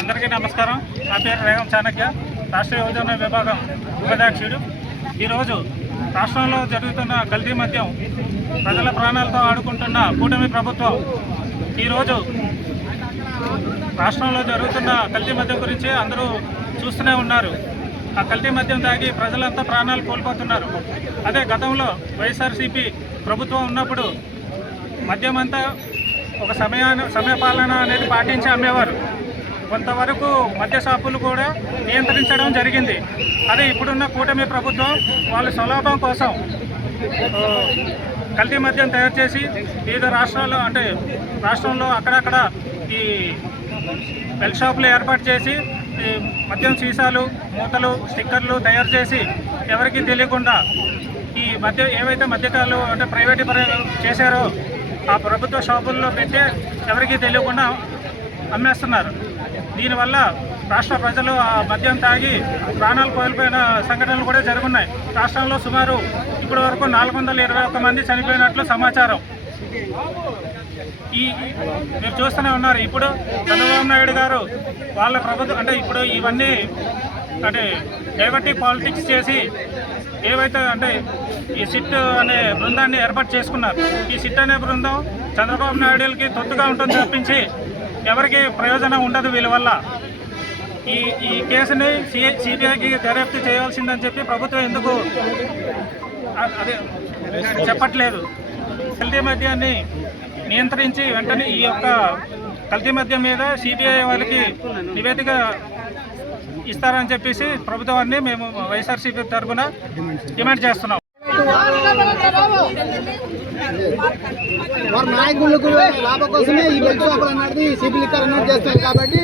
అందరికీ నమస్కారం. నా పేరు రేగం చాణక్య రాష్ట్ర యువజన విభాగం ఉపాధ్యక్షుడు. ఈరోజు రాష్ట్రంలో జరుగుతున్న కల్తీ మద్యం ప్రజల ప్రాణాలతో ఆడుకుంటున్న కూటమి ప్రభుత్వం ఈరోజు రాష్ట్రంలో జరుగుతున్న కల్తీ మద్యం గురించి అందరూ చూస్తూనే ఉన్నారు. ఆ కల్తీ మద్యం తాగి ప్రజలంతా ప్రాణాలు కోల్పోతున్నారు. అదే గతంలో వైఎస్ఆర్సీపీ ప్రభుత్వం ఉన్నప్పుడు మద్యం అంతా ఒక సమయాన్ని సమయపాలన అనేది పాటించి అమ్మేవారు. కొంతవరకు మద్య షాపులు కూడా నియంత్రించడం జరిగింది. అదే ఇప్పుడున్న కూటమి ప్రభుత్వం వాళ్ళ స్వలాభం కోసం కల్తీ మద్యం తయారు చేసి వివిధ రాష్ట్రాల్లో అంటే రాష్ట్రంలో అక్కడక్కడ ఈ బెల్ షాపులు ఏర్పాటు చేసి ఈ మద్యం సీసాలు మూతలు స్టిక్కర్లు తయారు చేసి ఎవరికీ తెలియకుండా ఈ మద్య ఏవైతే మద్యకాలు అంటే ప్రైవేట్ చేశారో ఆ ప్రభుత్వ షాపుల్లో పెట్టి ఎవరికీ తెలియకుండా అమ్మేస్తున్నారు. దీనివల్ల రాష్ట్ర ప్రజలు ఆ మద్యం తాగి ప్రాణాలు కోల్పోయిన సంఘటనలు కూడా జరుగున్నాయి. రాష్ట్రంలో సుమారు ఇప్పటి వరకు నాలుగు వందల ఇరవై ఒక్క మంది చనిపోయినట్లు సమాచారం. ఈ మీరు చూస్తూనే ఉన్నారు. ఇప్పుడు చంద్రబాబు నాయుడు గారు వాళ్ళ ప్రభుత్వం అంటే ఇప్పుడు ఇవన్నీ అంటే డైవర్టివ్ పాలిటిక్స్ చేసి ఏవైతే అంటే ఈ సిట్ అనే బృందాన్ని ఏర్పాటు చేసుకున్నారు. ఈ సిట్ అనే బృందం చంద్రబాబు నాయుడుకి తొత్తుగా ఉంటుంది తప్పించి ఎవరికి ప్రయోజనం ఉండదు వీళ్ళ వల్ల. ఈ ఈ కేసుని సిఐ సిబిఐకి దర్యాప్తు చేయవలసిందని చెప్పి ప్రభుత్వం ఎందుకు అదే చెప్పట్లేదు. కల్తీ మద్యాన్ని నియంత్రించి వెంటనే ఈ యొక్క కల్తీ మద్యం మీద సిబిఐ వాళ్ళకి నివేదిక ఇస్తారని చెప్పేసి ప్రభుత్వాన్ని మేము వైఎస్ఆర్సీపీ తరఫున డిమాండ్ చేస్తున్నాం. వారి నాయకులకు లాభం కోసమే ఈ బెల్ట్ షాపులు అన్నది సిబిల్ అన్నది చేస్తారు కాబట్టి